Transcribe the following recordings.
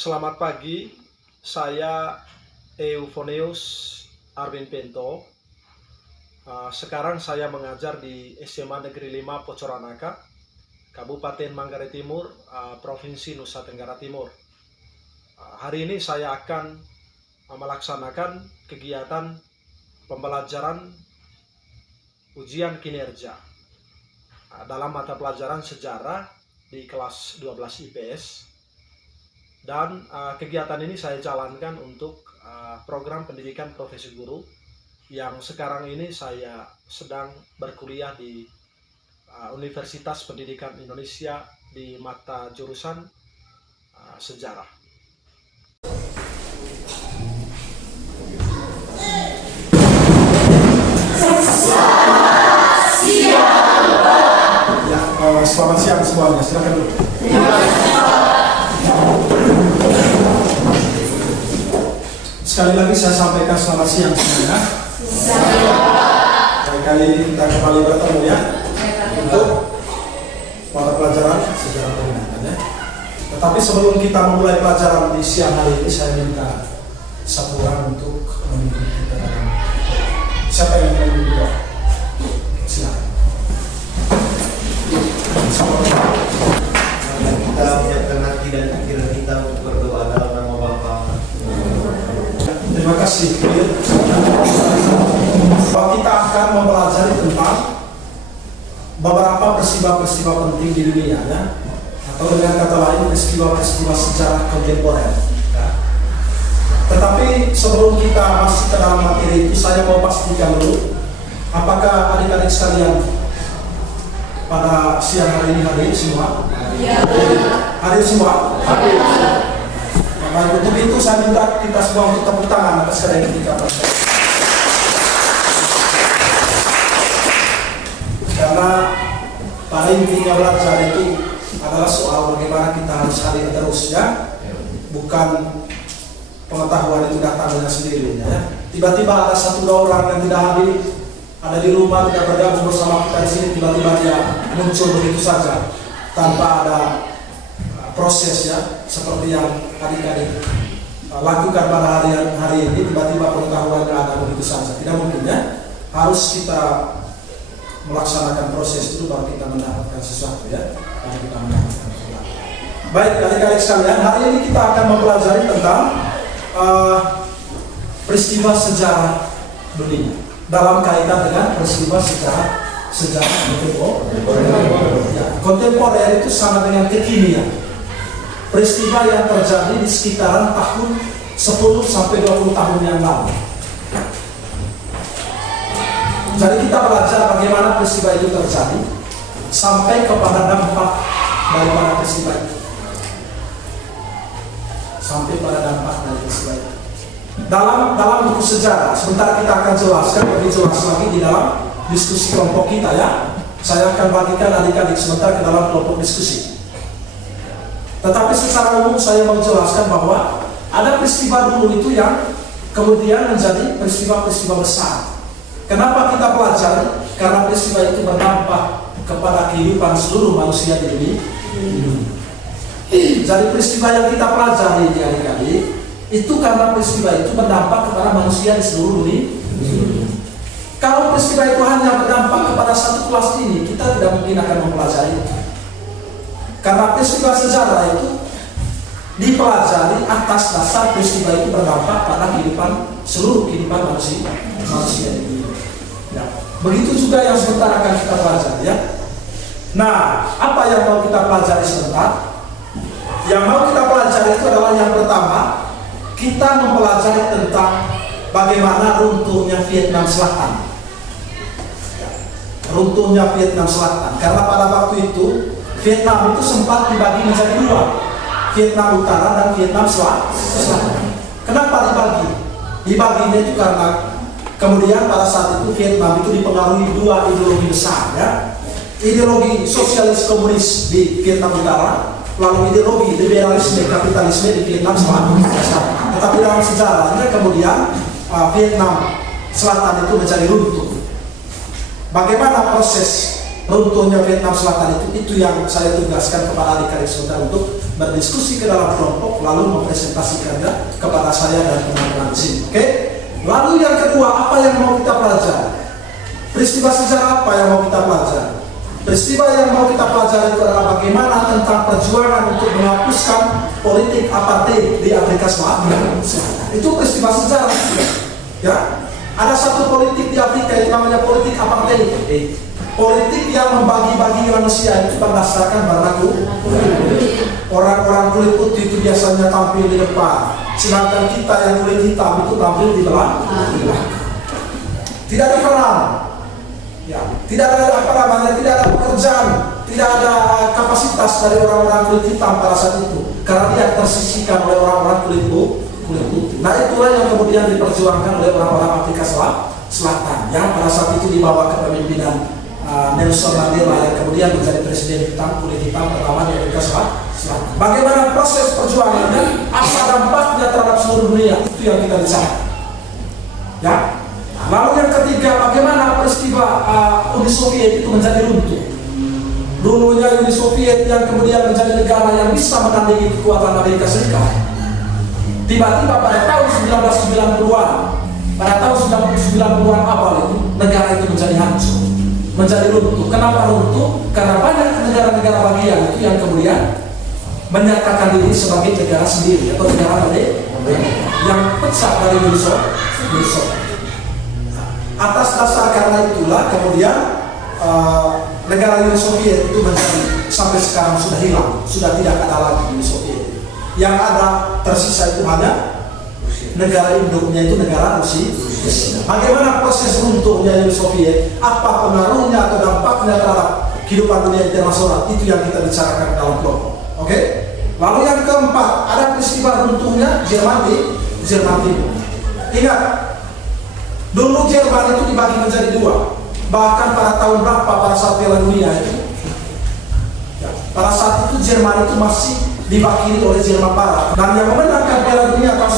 Selamat pagi, saya Euphonius Arvin Pento. Sekarang saya mengajar di SMA Negeri 5 Pocoranaka, Kabupaten Manggarai Timur, Provinsi Nusa Tenggara Timur. Hari ini saya akan melaksanakan kegiatan pembelajaran ujian kinerja dalam mata pelajaran sejarah di kelas 12 IPS. Dan kegiatan ini saya jalankan untuk program pendidikan profesi guru yang sekarang ini saya sedang berkuliah di Universitas Pendidikan Indonesia di mata jurusan sejarah. Selamat siang semuanya, silakan dulu. Sekali lagi saya sampaikan selamat siang semuanya. Kali ini kita kembali bertemu ya untuk mata pelajaran sejarah peminatan ya. Tetapi sebelum kita memulai pelajaran di siang hari ini, saya minta satu orang untuk memimpin kita dalam. Siapa yang mau memimpin doa? Silakan. Kita menyiapkan hati dan pikiran kita untuk berdoa dalam nama Bapa. Terima kasih. Kita akan mempelajari tentang beberapa peristiwa-peristiwa penting di dunia ya, atau dengan kata lain peristiwa-peristiwa sejarah kontemporer. Ya. Tetapi sebelum kita masuk ke dalam materi itu, saya mau pastikan dulu, apakah adik-adik sekalian pada siang hari ini hadir semua? Ya. Hadir semua? Hadir. Baik, untuk itu saya minta kita semua untuk tepuk tangan atas karya ketika proses. Karena pada intinya belajar itu adalah soal bagaimana kita harus hadir terus ya, bukan pengetahuan itu datang dengan sendirinya ya. Tiba-tiba ada satu dua orang yang tidak hadir, ada di rumah tidak bergabung bersama kita di sini, tiba-tiba dia muncul begitu saja tanpa ada proses ya, seperti yang adik-adik lakukan pada hari ini. Tiba-tiba pengetahuan yang ada begitu saja, tidak mungkin ya. Harus kita melaksanakan proses itu baru kita mendapatkan sesuatu ya, baru kita mendapatkan sesuatu. Baik adik-adik sekalian, hari ini kita akan mempelajari tentang peristiwa sejarah dunia dalam kaitan dengan peristiwa sejarah kontemporer. Ya, kontemporer itu sama dengan kekinian. Peristiwa yang terjadi di sekitaran tahun 10 sampai 20 tahun yang lalu. Jadi kita belajar bagaimana peristiwa itu terjadi sampai kepada dampak daripada peristiwa itu. Sampai pada dampak dari peristiwa itu. Dalam buku sejarah, sebentar kita akan jelaskan lebih jelas lagi di dalam diskusi kelompok kita ya. Saya akan bagikan adik-adik sebentar ke dalam kelompok diskusi. Tetapi secara umum saya mau jelaskan bahwa ada peristiwa dulu itu yang kemudian menjadi peristiwa-peristiwa besar. Kenapa kita pelajari? Karena peristiwa itu berdampak kepada kehidupan seluruh manusia di dunia. Jadi peristiwa yang kita pelajari di adik-adik itu karena peristiwa itu berdampak kepada manusia di seluruh dunia. Kalau peristiwa itu hanya berdampak kepada satu kelas ini, kita tidak mungkin akan mempelajari itu. Karena peristiwa sejarah itu dipelajari atas dasar peristiwa itu berdampak pada seluruh kehidupan manusia ini. Ya. Begitu juga yang sebentar akan kita pelajari ya. Nah, apa yang mau kita pelajari sebentar? Yang mau kita pelajari itu adalah yang pertama, kita mempelajari tentang bagaimana runtuhnya Vietnam Selatan. Runtuhnya Vietnam Selatan. Karena pada waktu itu Vietnam itu sempat dibagi menjadi dua, Vietnam Utara dan Vietnam Selatan. Kenapa dibagi? Dibaginya itu karena kemudian pada saat itu Vietnam itu dipengaruhi dua ideologi besar ya. Ideologi sosialis komunis di Vietnam Utara, lalu ideologi liberalisme kapitalisme di Vietnam Selatan. Tetapi dalam sejarahnya kemudian Vietnam Selatan itu menjadi runtuh. Bagaimana proses runtuhnya Vietnam Selatan itu yang saya tugaskan kepada adik-adik saudara untuk berdiskusi ke dalam kelompok lalu mempresentasikannya kepada saya dan teman-teman di sini. Oke? Lalu yang kedua, apa yang mau kita pelajari? Peristiwa sejarah apa yang mau kita pelajari? Peristiwa yang mau kita pelajari itu adalah bagaimana tentang perjuangan untuk menghapuskan politik apartheid di Afrika Selatan. Itu peristiwa sejarah. Ya, ada satu politik di Afrika itu namanya politik apartheid. Politik yang membagi-bagi manusia itu berdasarkan warna kulit. Orang-orang kulit putih itu biasanya tampil di depan, sedangkan kita yang kulit hitam itu tampil di belakang. Tidak ada peran, ya, tidak ada tidak ada pekerjaan, tidak ada kapasitas dari orang-orang kulit hitam pada saat itu, karena dia tersisihkan oleh orang-orang kulit putih. Nah itulah yang kemudian diperjuangkan oleh orang-orang Afrika Selatan, yang pada saat itu dibawa kepemimpinan Nelson Mandela yang kemudian menjadi presiden kulit hitam pertama di Afrika Selatan. Bagaimana proses perjuangannya, apa dampaknya terhadap seluruh dunia, itu yang kita bicara. Ya. Lalu yang ketiga, bagaimana peristiwa Uni Soviet itu menjadi runtuh. Dulunya Uni Soviet yang kemudian menjadi negara yang bisa menandingi kekuatan Amerika Serikat. Tiba-tiba pada tahun 1990-an, pada tahun 1990-an awal itu, negara itu menjadi hancur, menjadi runtuh. Kenapa runtuh? Karena banyak negara-negara bagian itu yang kemudian menyatakan diri sebagai negara sendiri atau negara yang pecah dari Uni Soviet. Atas dasar karena itulah kemudian negara Uni Soviet itu menjadi sampai sekarang sudah hilang, sudah tidak ada lagi Uni Soviet. Yang ada tersisa itu hanya negara induknya itu negara Rusia. Bagaimana proses runtuhnya Uni Soviet? Apa pengaruhnya atau dampaknya terhadap kehidupan dunia internasional? Itu yang kita bicarakan dalam kelompok. Oke? Lalu yang keempat, ada peristiwa runtuhnya Jerman Timur. Ingat, dulu Jerman itu dibagi menjadi dua. Bahkan pada tahun berapa pada saat Piala Dunia itu? Ya, pada saat itu Jerman itu masih diwakili oleh Jerman Barat. Dan yang memenangkan Piala Dunia tahun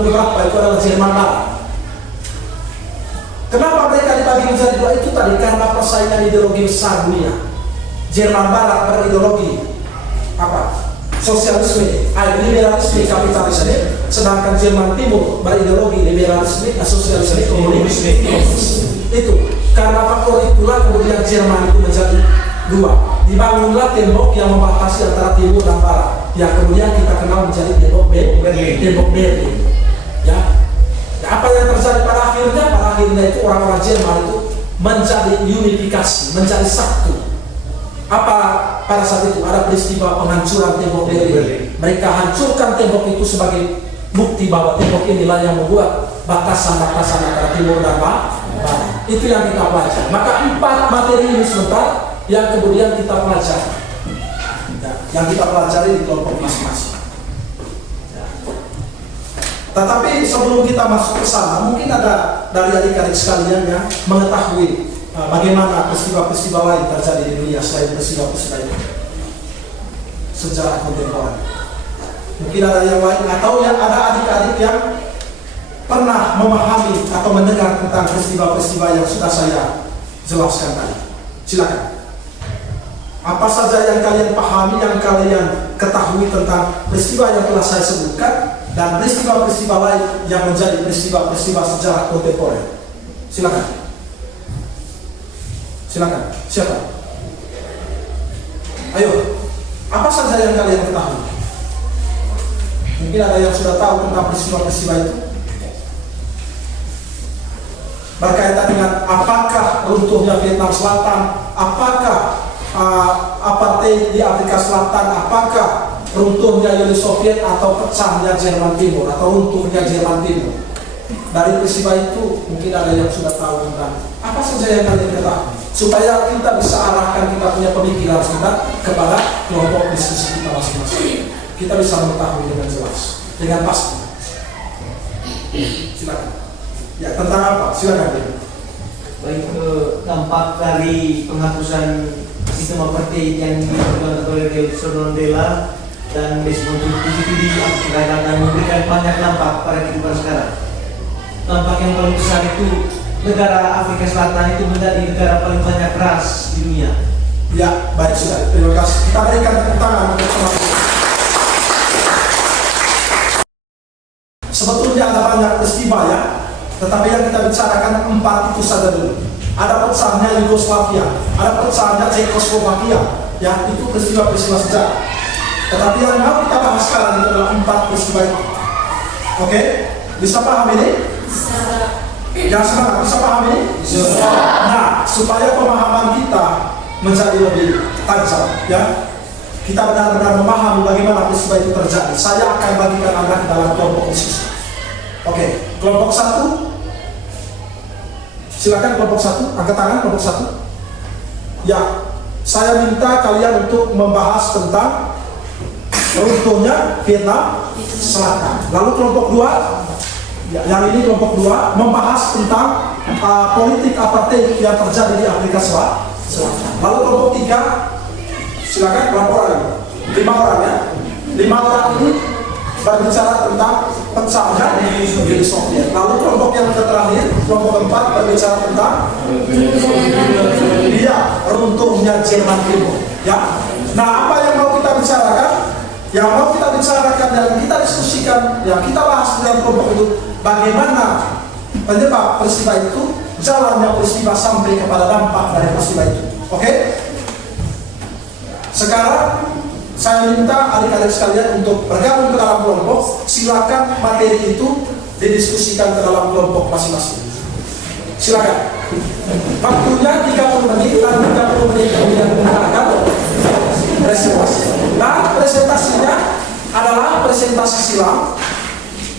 1990 berapa itu adalah Jerman Barat. Kenapa mereka dibagi menjadi dua itu tadi? Karena persaingan ideologi besar dunia. Jerman Barat berideologi apa? Sosialisme, liberalisme, kapitalisme, sedangkan Jerman Timur berideologi liberalisme, sosialisme, komunisme. Itu karena faktor itulah kemudian Jerman itu menjadi dua. Dibangunlah tembok yang membatasi antara timur dan barat, yang kemudian kita kenal menjadi tembok Berlin. Ya. Apa yang terjadi pada akhirnya? Pada akhirnya itu orang-orang Jerman itu menjadi unifikasi, menjadi satu. Apa pada saat itu ada peristiwa penghancuran tembok Berlin. Mereka hancurkan tembok itu sebagai bukti bahwa tembok inilah yang membuat batasan-batasan antara timur dan barat. Itu yang kita pelajari. Maka 4 materi ini sebentar yang kemudian kita pelajari. Ya, yang kita pelajari di kelompok masing-masing. Ya. Tetapi sebelum kita masuk ke sana, mungkin ada dari adik-adik sekalian yang mengetahui bagaimana peristiwa-peristiwa lain terjadi di dunia selain peristiwa-peristiwa itu, sejarah kontemporer. Mungkin ada yang lain atau yang ada adik-adik yang pernah memahami atau mendengar tentang peristiwa-peristiwa yang sudah saya jelaskan tadi. Silakan. Apa saja yang kalian pahami, yang kalian ketahui tentang peristiwa yang telah saya sebutkan dan peristiwa-peristiwa lain yang menjadi peristiwa-peristiwa sejarah kontemporer. Silakan. Silakan. Siapa? Ayo. Apa saja yang kalian ketahui? Mungkin ada yang sudah tahu tentang peristiwa-peristiwa itu. Berkaitan dengan apakah runtuhnya Vietnam Selatan, apakah apartheid di Afrika Selatan, apakah runtuhnya Uni Soviet atau pecahnya Jerman Timur atau runtuhnya Jerman Timur. Dari peristiwa itu mungkin ada yang sudah tahu tentang apa saja yang kalian ketahui, supaya kita bisa arahkan kita punya pemikiran kita kepada kelompok diskusi kita masing-masing. Kita bisa mengetahui dengan jelas, dengan pasti. Silakan. Ya, tentang apa? Silakan. Baik, dampak dari penghapusan sistem apartheid yang dilakukan oleh Nelson Mandela dan Desmond Tutu di Afrika dan memberikan banyak dampak pada kehidupan sekarang. Dampak yang paling besar itu negara Afrika Selatan itu menjadi negara paling banyak ras di dunia. Ya, baik sudah. Terima kasih. Kita berikan tepuk tangan untuk teman-teman. Tetapi yang kita bicarakan 4 itu saja dulu. Ada pecahnya Yugoslavia, ada pecahnya Cekoslovakia, ya itu peristiwa-peristiwa sejarah. Tetapi yang mau kita bahas sekarang itu adalah 4 peristiwa itu. Oke? Bisa paham ini? Yang semangat, bisa paham ini? Nah, supaya pemahaman kita menjadi lebih tajam, ya kita benar-benar memahami bagaimana peristiwa itu terjadi. Saya akan bagikan Anda dalam kelompok khusus. Oke, kelompok 1. Silakan kelompok 1, angkat tangan kelompok 1. Ya, saya minta kalian untuk membahas tentang runtuhnya Vietnam Selatan. Lalu kelompok 2, yang ini kelompok 2 membahas tentang politik apartheid yang terjadi di Afrika Selatan. Lalu kelompok 3, silakan berapa orang? 5 orang ya. 5 orang ini berbicara tentang pecahnya Uni Soviet. Lalu kelompok yang terakhir, kelompok 4 berbicara tentang runtuhnya Jerman Timur. Ya. Nah, apa yang mau kita bicarakan? Yang mau kita bicarakan dan kita diskusikan, yang kita bahas dalam kelompok itu, bagaimana penyebab peristiwa itu, jalannya peristiwa sampai kepada dampak dari peristiwa itu. Oke? Sekarang saya minta adik-adik sekalian untuk bergabung ke dalam kelompok. Silakan materi itu didiskusikan ke dalam kelompok masing-masing. Silakan. Waktunya 30 menit dan 30 menit kemudian menggunakan presentasi. Nah, presentasinya adalah presentasi silang.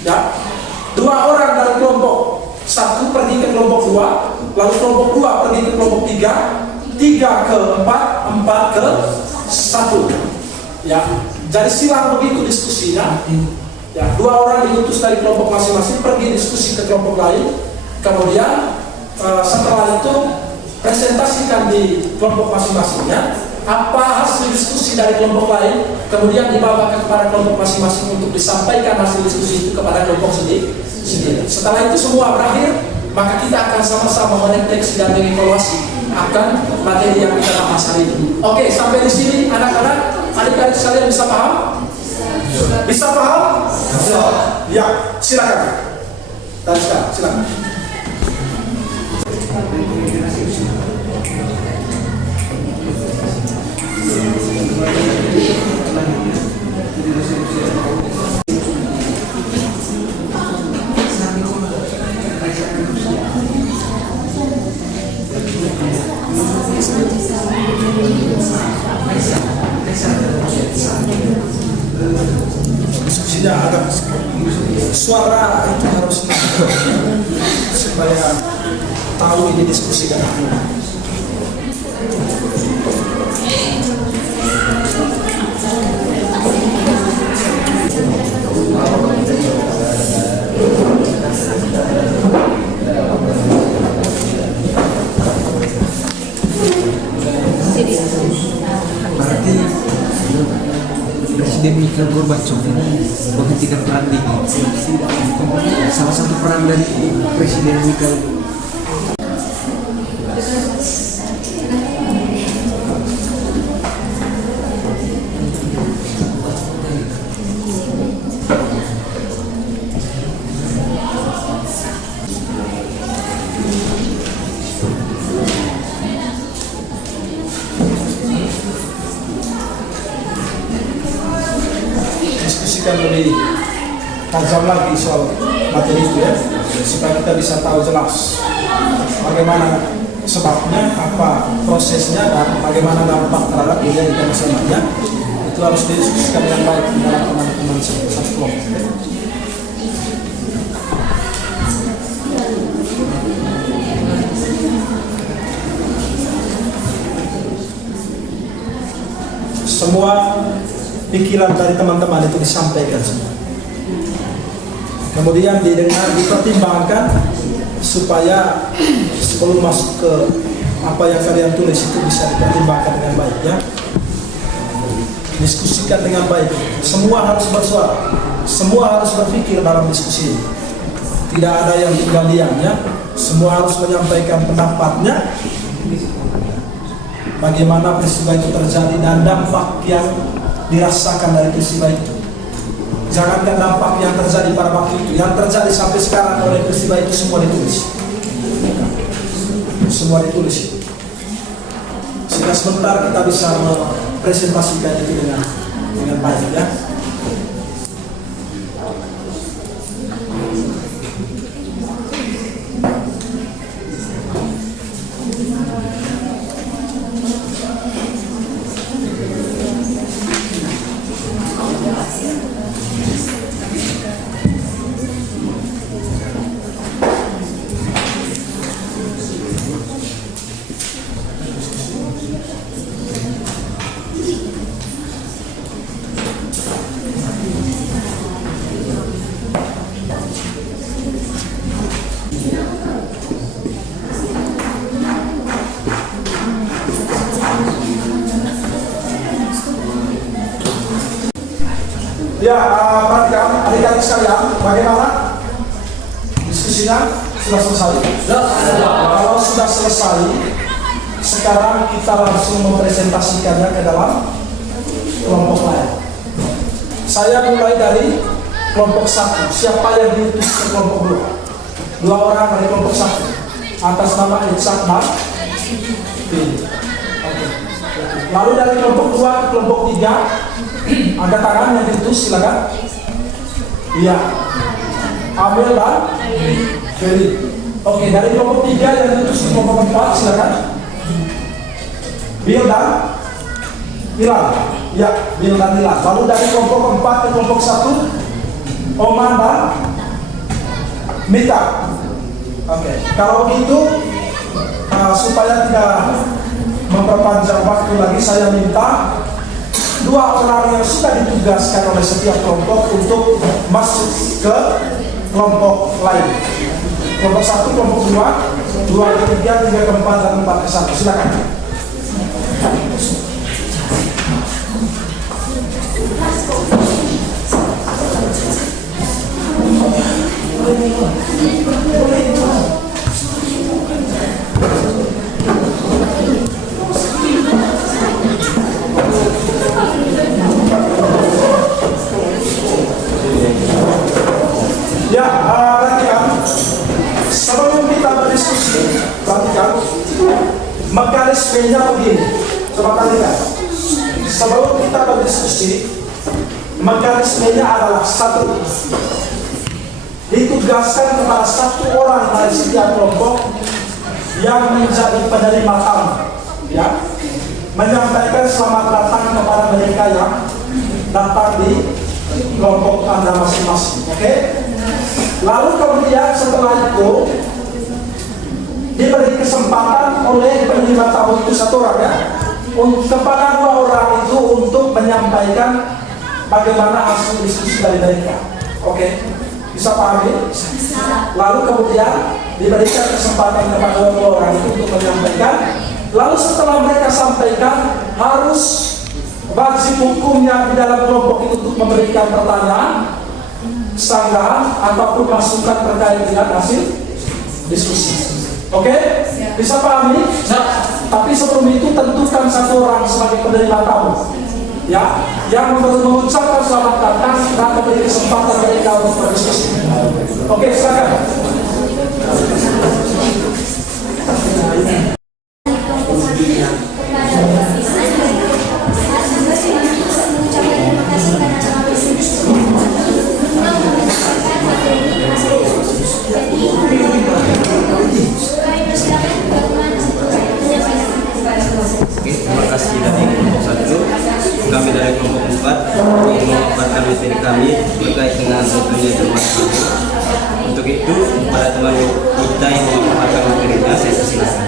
Ya. 2 orang dari kelompok 1 pergi ke kelompok 2, lalu kelompok 2 pergi ke kelompok 3, 3 ke 4, 4 ke 1. Ya, jadi silang begitu diskusinya. Ya, 2 orang diutus dari kelompok masing-masing pergi diskusi ke kelompok lain. Kemudian setelah itu presentasikan di kelompok masing-masingnya apa hasil diskusi dari kelompok lain. Kemudian dibawakan kepada kelompok masing-masing untuk disampaikan hasil diskusi itu kepada kelompok sendiri. Setelah itu semua berakhir, maka kita akan sama-sama merefleksi dan mengevaluasi akan materi yang kita bahas hari ini. Oke, sampai di sini anak-anak, adik-adik sekalian bisa paham? Bisa paham? Ya, silakan. Tariska, silakan. Diskusinya agak suara itu harus supaya tahu ini diskusi dan berarti Presiden Mikhail Gorbachev menghentikan perang dingin. Salah satu peran dari Presiden Mikhail lebih tajam lagi soal materi itu ya, supaya kita bisa tahu jelas bagaimana sebabnya, apa prosesnya, dan bagaimana dampak terhadap diri kita masing-masing. Itu harus didiskusikan dengan baik dalam teman-teman satu kelompok. Semua pikiran dari teman-teman itu disampaikan semua. Kemudian didengar, dipertimbangkan supaya sebelum masuk ke apa yang kalian tulis itu bisa dipertimbangkan dengan baik ya. Diskusikan dengan baik. Semua harus bersuara. Semua harus berpikir dalam diskusi ini. Tidak ada yang tinggal diam ya. Semua harus menyampaikan pendapatnya. Bagaimana peristiwa itu terjadi dan dampak yang dirasakan dari peristiwa itu. Jangankan dampak yang terjadi pada waktu itu, yang terjadi sampai sekarang oleh peristiwa itu semua ditulis. Semua ditulis. Sehingga sebentar kita bisa mempresentasikan itu dengan baik ya. Ya, perhatikan adik-adik sekalian, bagaimana diskusinya sudah selesai? Kalau sudah selesai, sekarang kita langsung mempresentasikannya ke dalam kelompok lain. Saya mulai dari kelompok 1. Siapa yang diutus ke kelompok 2? 2 orang dari kelompok 1 atas nama Itzhak dan Billy. Lalu dari kelompok 2 ke kelompok 3, angkat tangan yang diutus, silakan. Iya, Amel dan Ferry. Oke, dari kelompok 3 yang diutus ke kelompok 4, silakan. Bill dan Milan. Ya, Bill dan Milan. Lalu dari kelompok 4 ke kelompok 1, Oman dan Mita. Oke, kalau gitu supaya tidak memperpanjang waktu lagi, saya minta 2 orang yang sudah ditugaskan oleh setiap kelompok untuk masuk ke kelompok lain. Kelompok 1, kelompok 2, 2 ke 3, 3 ke 4, dan 4 ke 1. Silakan. Ya, perhatikan. Sebelum kita berdiskusi, perhatikan. Mekanismenya begini. Coba kalian lihat. Sebelum kita berdiskusi, mekanismenya adalah 1. Ditugaskan kepada 1 orang dari setiap kelompok yang menjadi penerima tamu, ya, menyampaikan selamat datang kepada mereka yang datang di kelompok Anda masing-masing. Oke? Lalu kemudian setelah itu diberi kesempatan oleh penerima tamu itu 1 orang, ya, kepada 2 orang itu untuk menyampaikan bagaimana hasil diskusi dari mereka. Oke? Bisa pahami? Lalu kemudian diberikan kesempatan kepada 2 orang itu untuk menyampaikan. Lalu setelah mereka sampaikan, harus wajib hukumnya di dalam kelompok itu untuk memberikan pertanyaan, sanggahan ataupun masukan terkait dengan hasil diskusi. Oke? Bisa pahami? Tapi sebelum itu tentukan 1 orang sebagai penerima tamu, ya, yang mengucapkan selamat datang dan memberi kesempatan mereka untuk berdiskusi. Oke, silakan. Terima kasih dari kelompok 1. Kami dari kelompok 4 mengucapkan materi kami terkait dengan tentunya Jumat. Untuk itu, para teman kita yang mengucapkan materinya, saya persilakan.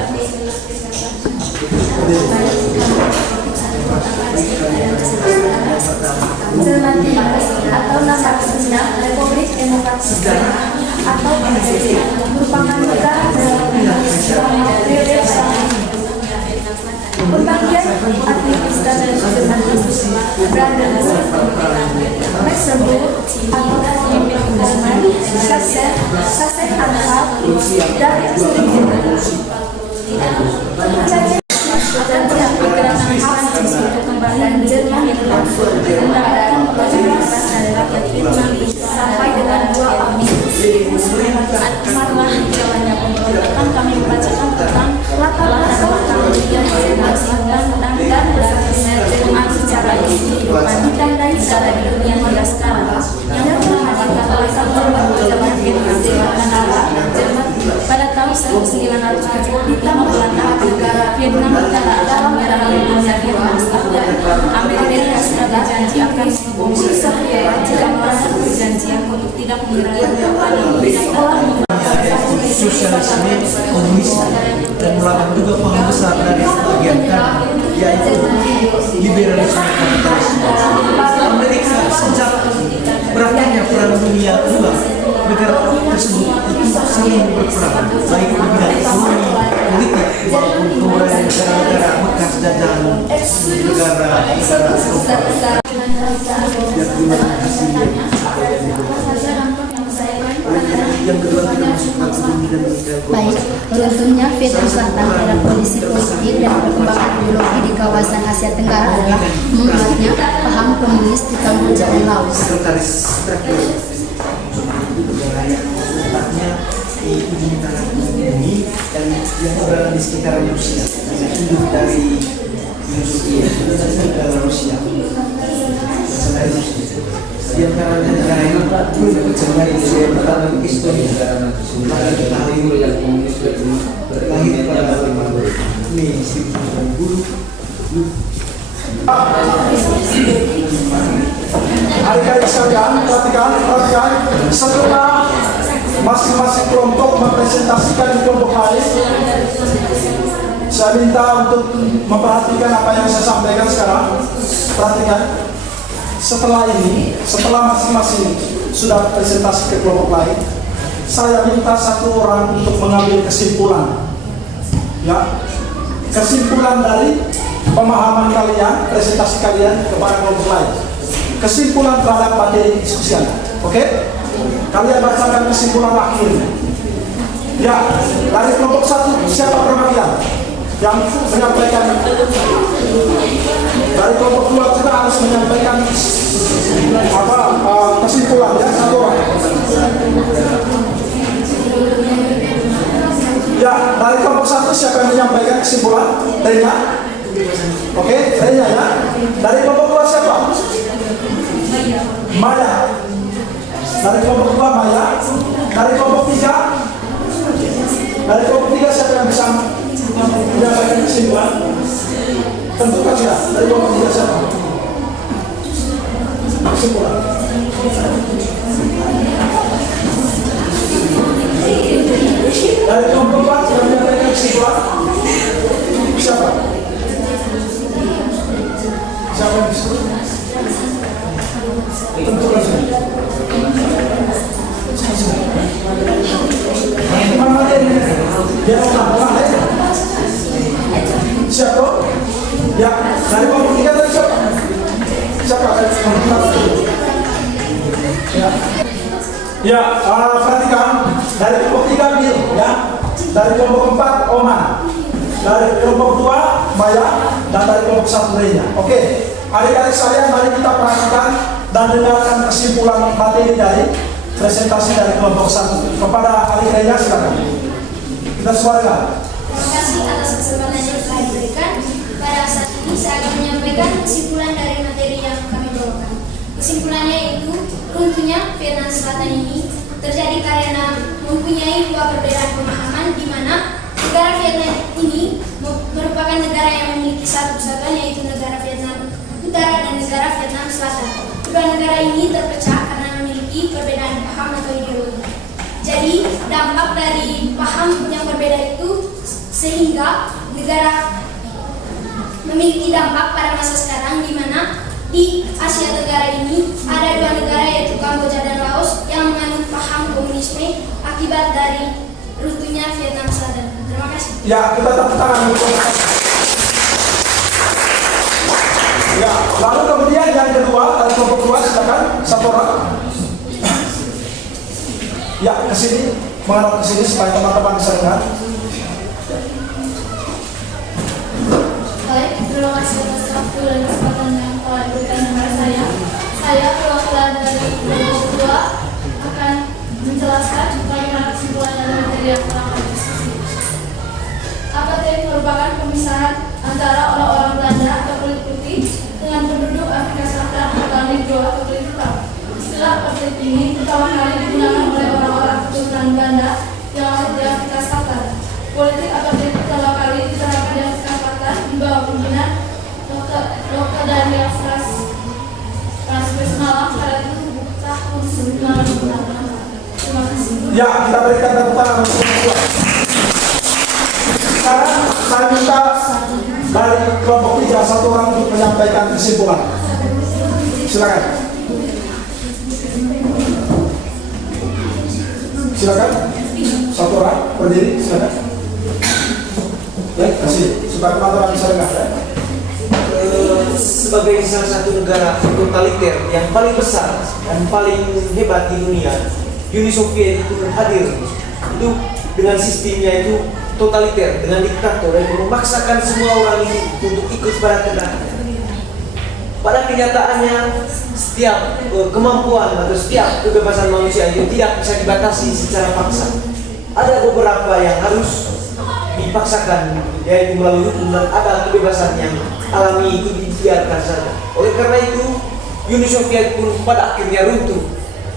Atau nama resminya Republik Demokratis atau PDRI merupakan negara dalam selama periode pembagian administratif berada tersebut atau saset akal dan dan dilakukan hal kembali Jerman yang mendapatkan pelajaran pada rakyat Vietnam sampai dengan 2 Agustus 1945. Setelah jalannya pemberontakan, kami membacakan tentang latar belakang kemudian dan dengan secara kehidupan ditandai secara di dunia hingga sekarang yang menghasilkan oleh satu berjalan Vietnam Jerman pada tahun 1975. Belanda negara Vietnam dalam menyerang dunia Vietnam dan Amerika sudah berjanji akan membongkar Sahaya jika Belanda berjanjian untuk tidak menyerang kepada sosialisme komunisme dan melakukan juga paham besar dari bagian kanan, yaitu liberalisme kapitalisme. Amerika sejak berakhirnya Perang Dunia Kedua, negara tersebut itu saling berperang, baik di bidang ekonomi, politik, maupun pemerintahan negara-negara bekas jajahan negara yang kedua kita masukkan kepemimpinan militer. Baik, runtuhnya Vietnam Selatan pada kondisi politik dan perkembangan ideologi di kawasan Asia Tenggara adalah menguatnya paham komunis di Kamboja dan Laos. Sekretaris terakhir letaknya di ujung tanah bumi dan yang berada di sekitaran Rusia, induk dari Uni Soviet dan Rusia. Di antaranya negara yang berkembang di pertama Estonia, maka kita lahir pada Mei 1990. Adik-adik sekalian, perhatikan. Setelah masing-masing kelompok mempresentasikan di kelompok lain, saya minta untuk memperhatikan apa yang saya sampaikan sekarang. Perhatikan. Setelah ini, setelah masing-masing sudah presentasi ke kelompok lain, saya minta satu orang untuk mengambil kesimpulan. Ya, kesimpulan dari pemahaman kalian, presentasi kalian kepada kelompok lain. Kesimpulan terhadap materi diskusi Anda. Oke? Kalian bacakan kesimpulan akhirnya. Ya, dari kelompok 1 siapa perwakilan yang menyampaikan? Dari kelompok 2 kita harus menyampaikan kesimpulan ya, satu orang. Ya, dari kelompok 1 siapa yang menyampaikan kesimpulan? Renya. Oke, Renya ya. Dari kelompok 2 siapa? Maya. Dari kelompok 2 Maya. Dari kelompok 3. Dari kelompok 3 siapa yang bisa menyampaikan kesimpulan? Tentukan ya. Dari kelompok 3 siapa? Kesimpulan. Dari kelompok 4 yang menyampaikan kesimpulan siapa? Siapa yang bisa? Tentukan saja. Mana dia? Dia orang lain. Siapa? Ya, dari kelompok 3 tadi siapa? Siapa dari kelompok 3? Ya, perhatikan. Dari kelompok 3 Bil, ya. Dari kelompok 4 Oman. Dari kelompok 2 Maya dan dari kelompok 1 Renya. Oke, adik-adik sekalian, mari kita perhatikan dan dengarkan kesimpulan materi dari presentasi dari kelompok 1. Kepada adik Renya silakan. Kita suarakan. Terima kasih atas kesempatan yang telah diberikan. Pada saat ini saya akan menyampaikan kesimpulan dari materi yang kami bawakan. Kesimpulannya yaitu runtuhnya Vietnam Selatan ini terjadi karena mempunyai dua perbedaan pemahaman, di mana negara Vietnam ini merupakan negara yang memiliki satu kesatuan, yaitu negara Vietnam Utara dan negara Vietnam Selatan. Kedua negara ini terpecah karena memiliki perbedaan paham atau ideologi. Jadi dampak dari paham yang berbeda itu sehingga negara memiliki dampak pada masa sekarang, di mana di Asia Tenggara ini ada dua negara yaitu Kamboja dan Laos yang menganut paham komunisme akibat dari runtuhnya Vietnam Selatan. Terima kasih. Ya, kita tepuk tangan. Ya, lalu kemudian yang kedua dari kelompok 2 silakan satu orang. Ya, ke sini, menghadap ke sini supaya teman-teman bisa dengar. Baik, terima kasih atas waktu dan kesempatan yang telah diberikan kepada saya. Saya perwakilan dari merupakan pemisahan antara orang-orang Belanda atau kulit putih dengan penduduk Afrika Selatan atau Negro atau kulit hitam. Istilah apartheid ini pertama kali digunakan oleh orang-orang keturunan Belanda yang lahir di Afrika Selatan. Politik apartheid pertama kali diterapkan di Afrika Selatan di bawah pimpinan Dr. Daniel Francis Malam pada tahun 1966. Terima kasih. Ya, kita berikan tepuk tangan untuk semua. Sekarang saya minta dari kelompok 3 satu orang untuk menyampaikan kesimpulan. Silakan. Silakan. Satu orang berdiri, silakan. Ya, kasih supaya teman-teman bisa dengar. Ya. Sebagai salah satu negara totaliter yang paling besar dan paling hebat di dunia, Uni Soviet itu hadir itu dengan sistemnya itu totaliter, dengan diktator yang memaksakan semua orang itu untuk ikut pada kehendak. Pada kenyataannya setiap kemampuan atau setiap kebebasan manusia itu tidak bisa dibatasi secara paksa. Ada beberapa yang harus dipaksakan, yaitu melalui hukum, dan ada kebebasan yang alami itu dibiarkan saja. Oleh karena itu Uni Soviet pun pada akhirnya runtuh,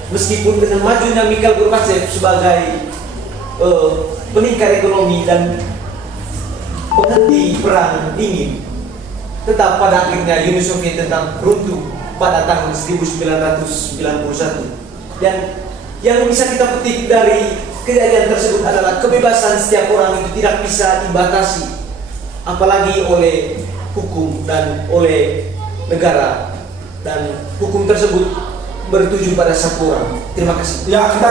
meskipun dengan majunya Mikhail Gorbachev sebagai peningkat ekonomi dan penghenti perang dingin, tetap pada akhirnya Uni Soviet tetap runtuh pada tahun 1991. Dan yang bisa kita petik dari kejadian tersebut adalah kebebasan setiap orang itu tidak bisa dibatasi, apalagi oleh hukum dan oleh negara, dan hukum tersebut bertuju pada satu orang. Terima kasih. Ya, kita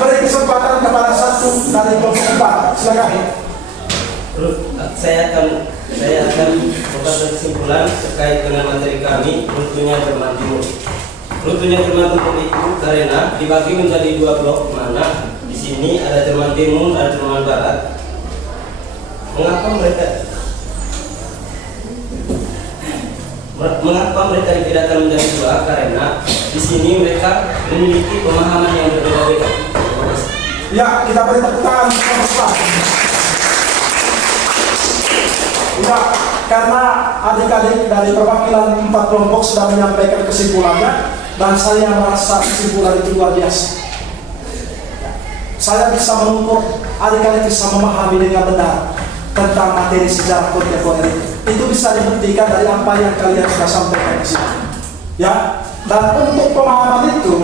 beri kesempatan kepada satu dari kelompok 4. Silakan. Saya akan memberikan kesimpulan terkait dengan materi kami, runtuhnya Jerman Timur. Runtuhnya Jerman Timur itu karena dibagi menjadi 2 blok, mana di sini ada Jerman Timur dan Jerman Barat. Mengapa mereka dibedakan menjadi 2? Karena di sini mereka memiliki pemahaman yang berbeda-beda. Ya, kita beri tepuk tangan untuk Pak. Ya, karena adik-adik dari perwakilan 4 kelompok sudah menyampaikan kesimpulannya, dan saya merasa kesimpulan itu luar biasa. Saya bisa mengukur, adik-adik bisa memahami dengan benar tentang materi sejarah kontemporer itu bisa dibuktikan dari apa yang kalian sudah sampaikan di sini. Ya, dan untuk pemahaman itu,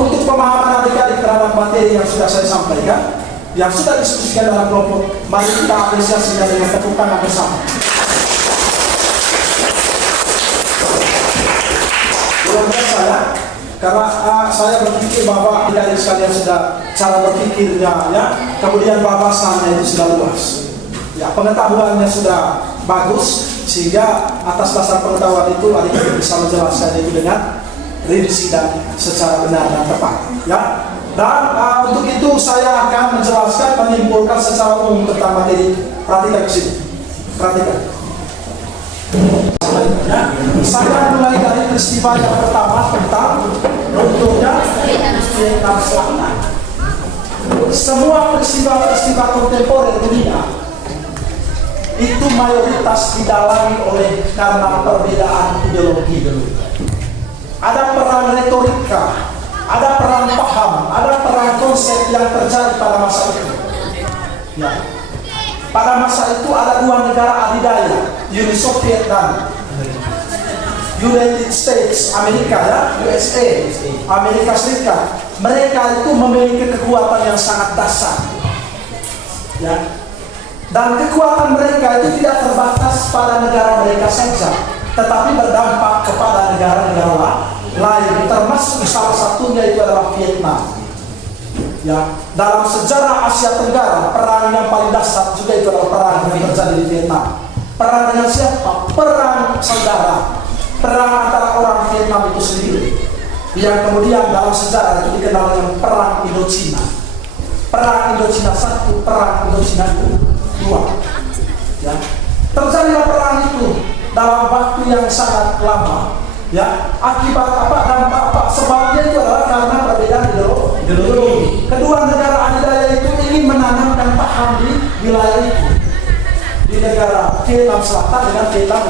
untuk pemahaman adik-adik terhadap materi yang sudah saya sampaikan, yang sudah diskusikan dalam kelompok, mari kita apresiasinya dengan tepuk tangan bersama. Luar biasa ya, karena saya berpikir bahwa adik-adik sekalian sudah cara berpikirnya ya, kemudian wawasannya itu sudah luas. Ya, pengetahuannya sudah bagus, sehingga atas dasar pengetahuan itu adik-adik bisa menjelaskan itu dengan rinci dan secara benar dan tepat. Ya, dan untuk itu saya akan menjelaskan, menyimpulkan secara umum tentang materi. Perhatikan ke sini, perhatikan. Ya, saya mulai dari peristiwa yang pertama tentang runtuhnya Vietnam Selatan. Semua peristiwa-peristiwa kontemporer dunia itu mayoritas didalangi oleh karena perbedaan ideologi. Ada perang retorika, ada perang paham, ada perang konsep yang terjadi pada masa itu. Ya. Pada masa itu ada 2 negara adidaya, Uni Soviet dan United States, Amerika ya, USA, Amerika Serikat. Mereka itu memiliki kekuatan yang sangat dahsyat. Ya. Dan kekuatan mereka itu tidak terbatas pada negara mereka saja, tetapi berdampak kepada negara-negara lain, termasuk salah satunya itu adalah Vietnam. Ya, dalam sejarah Asia Tenggara, perang yang paling dahsyat juga itu adalah perang yang terjadi di Vietnam. Perang dengan siapa? Perang saudara. Perang antara orang Vietnam itu sendiri, yang kemudian dalam sejarah itu dikenal dengan Perang Indochina. Perang Indochina 1, Perang Indochina 2. Ya. Terjadilah perang itu dalam waktu yang sangat lama. Ya, akibat apa, dampak apa? Sebabnya itu adalah karena perbedaan ideologi. Kedua negara adidaya wilayah itu di negara Vietnam Selatan dengan Vietnam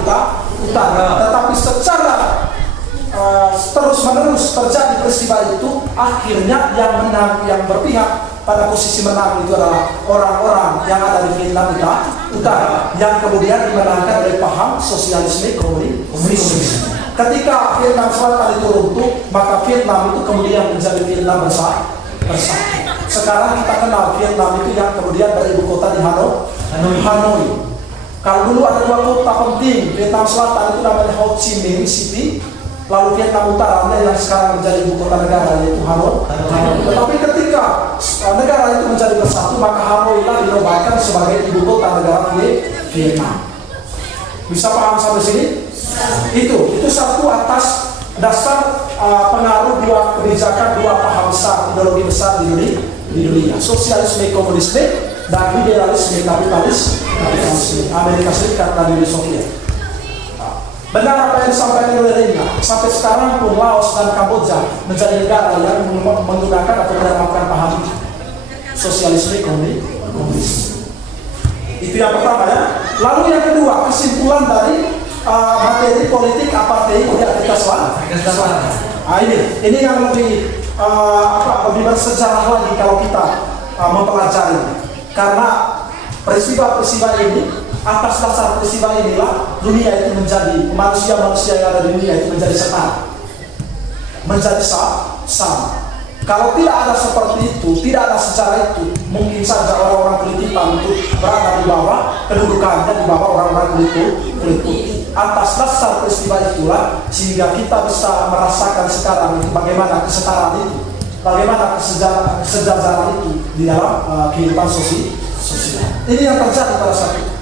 Utara. Tetapi secara terus-menerus terjadi peristiwa itu, akhirnya yang menang, yang berpihak pada posisi menang itu adalah orang-orang yang ada di Vietnam Utara yang kemudian dimenangkan oleh paham sosialisme komunis. Ketika Vietnam Selatan itu runtuh, maka Vietnam itu kemudian menjadi Vietnam bersatu. Sekarang kita kenal Vietnam itu yang kemudian beribu kota di Hanoi. Kalau dulu ada dua kota penting, Vietnam Selatan itu namanya Ho Chi Minh City, lalu Vietnam Utara yang sekarang menjadi ibu kota negara yaitu Hanoi. Tetapi ketika negara itu menjadi bersatu, maka Hanoi lah dinobatkan sebagai ibu kota negara Vietnam. Bisa paham sampai sini? Itu satu atas dasar pengaruh dua kebijakan, dua paham besar, ideologi besar di dunia, sosialisme komunisme dan idealisme kapitalisme Amerika Serikat dan Uni Soviet. Benar apa yang disampaikan oleh Rina, sampai sekarang pun Laos dan Kamboja menjadi negara yang menggunakan atau menerapkan paham sosialisme komunis. Itu yang pertama ya. Lalu yang kedua, kesimpulan dari materi politik apartheid di Afrika Selatan. Ini yang lebih lebih bersejarah lagi kalau kita mempelajari, karena peristiwa-peristiwa ini, atas dasar peristiwa inilah dunia itu menjadi, manusia-manusia yang ada di dunia itu menjadi setara, menjadi sama. Kalau tidak ada seperti itu, tidak ada sejarah itu, mungkin saja orang-orang kulit hitam itu berada di bawah kedudukannya, di bawah orang-orang kulit putih. Atas dasar peristiwa itulah sehingga kita bisa merasakan sekarang bagaimana kesetaraan itu, bagaimana kesejajaran itu di dalam kehidupan sosial. Ini yang terjadi pada saat itu,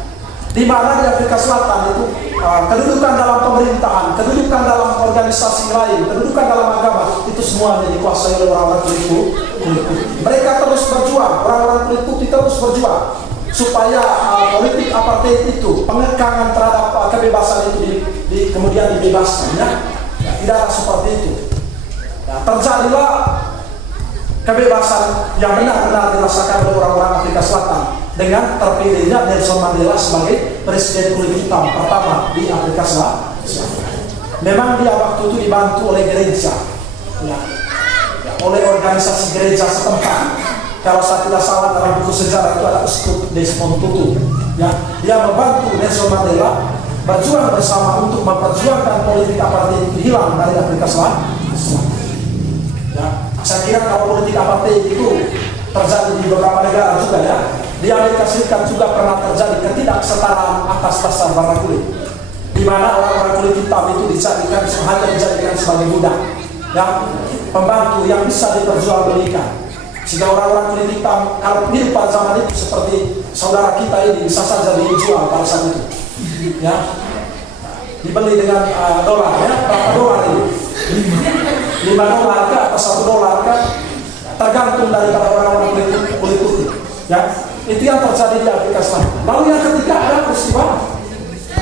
di mana di Afrika Selatan itu kedudukan dalam pemerintahan, kedudukan dalam organisasi lain, kedudukan dalam agama itu semuanya dikuasai oleh orang-orang kulit putih. Mereka terus berjuang, orang-orang kulit putih terus berjuang supaya politik apartheid itu, pengekangan terhadap kebebasan itu kemudian dibebaskan ya. Tidak seperti itu. Terjadilah kebebasan yang benar-benar dirasakan oleh orang-orang Afrika Selatan dengan terpilihnya Nelson Mandela sebagai presiden kulit hitam pertama di Afrika Selatan. Memang dia waktu itu dibantu oleh gereja, ya, oleh organisasi gereja setempat. Kalau saya tidak salah dalam buku sejarah itu ada Uskup Desmond Tutu. Ya, dia membantu Nelson Mandela berjuang bersama untuk memperjuangkan politik apartheid itu hilang dari Afrika Selatan. Ya, saya kira kalau politik apartheid itu terjadi di beberapa negara juga ya. Di Amerika Serikat juga pernah terjadi ketidaksetaraan atas dasar warna kulit, di mana orang-orang kulit hitam itu hanya dijadikan sebagai budak, ya, pembantu yang bisa diperjualbelikan. Sehingga orang-orang kulit hitam kalau hidup pada zaman itu seperti saudara kita ini bisa saja dijual pada saat itu, ya, dibeli dengan dolar ya, berapa dolar ini? $5 kah atau $1 kah? Tergantung daripada orang-orang kulit putih, ya. Itu yang terjadi di Afrika Selatan. Lalu yang ketiga adalah peristiwa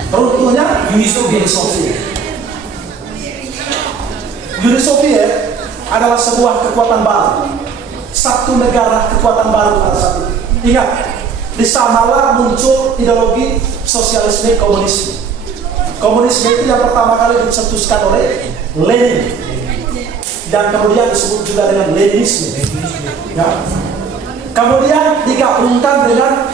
runtuhnya Uni Soviet. Uni Soviet adalah sebuah kekuatan baru, satu negara kekuatan baru pada saat itu. Ingat, di sanalah muncul ideologi sosialisme komunisme. Komunisme itu yang pertama kali dicetuskan oleh Lenin dan kemudian disebut juga dengan Leninisme. Ya. Kemudian digabungkan dengan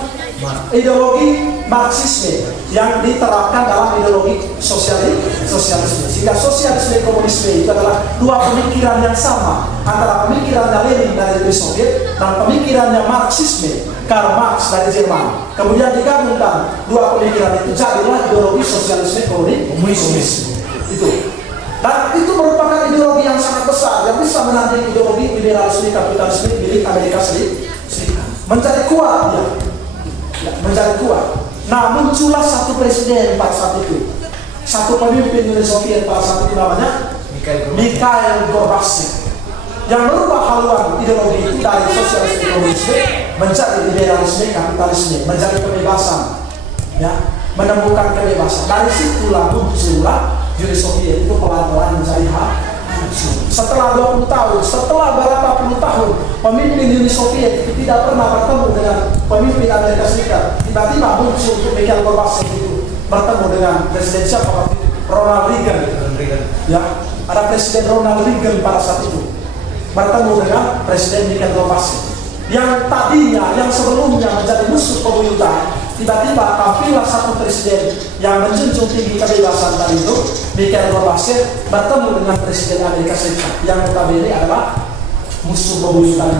ideologi Marxisme yang diterapkan dalam ideologi sosialisme. Sehingga sosialisme komunisme itu adalah dua pemikiran yang sama antara pemikirannya Lenin dari Uni Soviet dan pemikirannya Marxisme Karl Marx dari Jerman. Kemudian digabungkan dua pemikiran itu jadilah ideologi sosialisme komunisme. Itu. Dan itu merupakan ideologi yang sangat besar yang bisa menandingi ideologi liberalisme kapitalisme milik Amerika Serikat. Menjadi kuat ya, menjadi kuat. Nah, muncullah satu presiden pada saat itu, satu pemimpin Uni Soviet pada saat itu namanya Mikhail Gorbachev, yang merubah haluan ideologi itu dari sosialisme komunisme menjadi liberalisme kapitalisme, menjadi kebebasan, ya, menemukan kebebasan. Dari situlah muncullah Uni Soviet itu pelan-pelan menjadi Setelah 20 tahun, setelah berapa puluh tahun, pemimpin Uni Soviet itu tidak pernah bertemu dengan pemimpin Amerika Serikat. Tiba-tiba muncul Mikhail Gorbachev itu bertemu dengan presiden siapa waktu itu? Ronald Reagan. Ya, ada presiden Ronald Reagan pada saat itu bertemu dengan presiden Mikhail Gorbachev. Yang tadinya, yang sebelumnya menjadi musuh pebuyutan, tiba-tiba tampillah satu presiden yang menjunjung tinggi kebebasan tadi itu, Mikhail Gorbachev, bertemu dengan presiden Amerika Serikat yang notabene adalah musuh pebuyutan.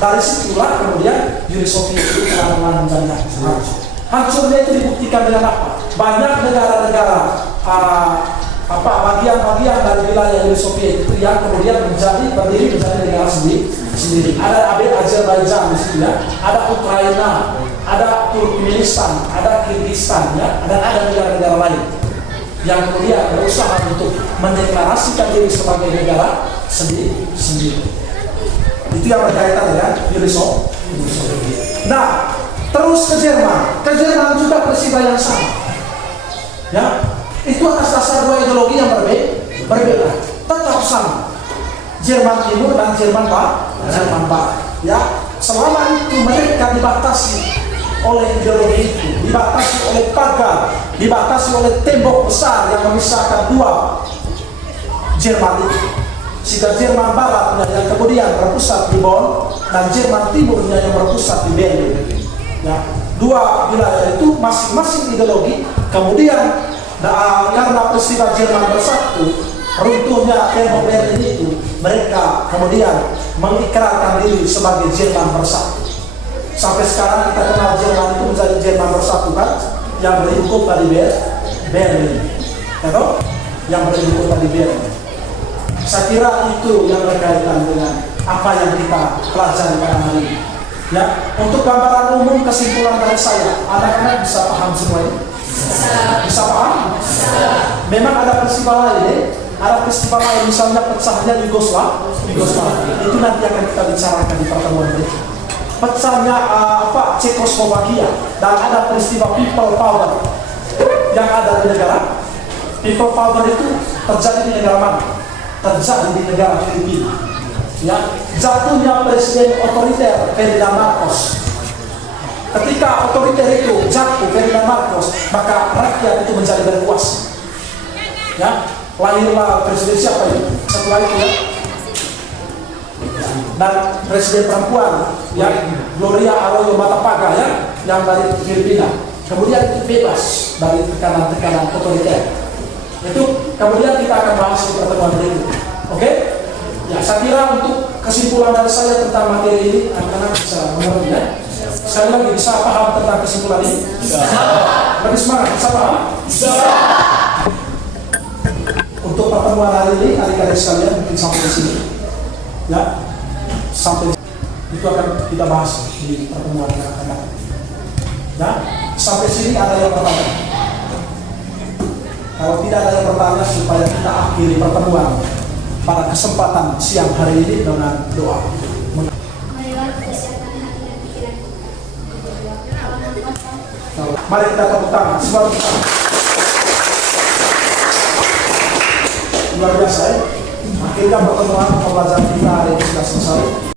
Dari situlah kemudian Uni Soviet itu telah menjadi hancur. Hancurnya itu dibuktikan dengan apa? Banyak negara-negara bagian-bagian dari wilayah Uni Soviet itu yang kemudian berdiri menjadi negara sendiri. Ada Azerbaijan di sini, ya. Ada Ukraina, ada Turkmenistan, ada Kyrgyzstan, ya. Dan ada negara-negara lain yang kemudian berusaha untuk mendeklarasikan diri sebagai negara sendiri. Itu yang berkaitan dengan Uni Soviet. Nah, terus ke Jerman. Ke Jerman juga peristiwa yang sama. Ya, itu atas dasar dua ideologi yang berbeda. Tetap sama. Jerman Timur dan Jerman Barat. Ya, selama itu mereka dibatasi oleh ideologi itu, dibatasi oleh pagar, dibatasi oleh tembok besar yang memisahkan dua Jerman itu. Sehingga Jerman Baratnya yang kemudian berpusat di Bonn dan Jerman Timurnya yang berpusat di Berlin. Ya, dua wilayah itu masing-masing ideologi. Kemudian karena peristiwa Jerman bersatu, runtuhnya tembok Berlin itu, mereka kemudian mengikrarkan diri sebagai Jerman bersatu. Sampai sekarang kita kenal Jerman itu menjadi Jerman bersatu, kan? Yang berlingkup dari Berlin, yang berlingkup dari Berlin. Saya kira itu yang berkaitan dengan apa yang kita pelajari pada hari ini. Ya, untuk gambaran umum kesimpulan dari saya, anak-anak bisa paham semua ini? Bisa paham? Memang ada peristiwa lain, ada peristiwa lain, misalnya pecahnya Yugoslavia. Itu nanti akan kita bicarakan di pertemuan berikut. Pecahnya Cekoslovakia, dan ada peristiwa people power yang ada di negara. People power itu terjadi di negara mana? Terjadi di negara Filipina. Ya, jatuhnya presiden otoriter Ferdinand Marcos. Ketika otoriter itu jatuh Ferdinand Marcos, maka rakyat itu menjadi berkuasa. Ya, lahirlah presiden siapa itu? Setelah itu, ya, dan presiden perempuan, ya, Gloria Arroyo Macapagal, ya, yang dari Filipina. Kemudian itu bebas dari tekanan-tekanan otoriter. Itu kemudian kita akan bahas di pertemuan berikut. Oke? Ya, saya kira untuk kesimpulan dari saya tentang materi ini, anak-anak bisa mengerti, ya. Sekali lagi, bisa paham tentang kesimpulan ini? Bisa. Lebih semangat, bisa paham? Bisa. Untuk pertemuan hari ini, adik-adik sekalian mungkin sampai di sini. Ya, sampai itu akan kita bahas di pertemuan yang akan datang. Ya, sampai sini ada yang bertanya? Kalau tidak ada yang bertanya, supaya kita akhiri pertemuan pada kesempatan siang hari ini dengan doa. Marilah kita siapkan hati dan pikiran. Mari kita tepuk tangan. Luar biasa, ya. Akhirnya pertemuan pembelajaran kita hari ini sudah selesai.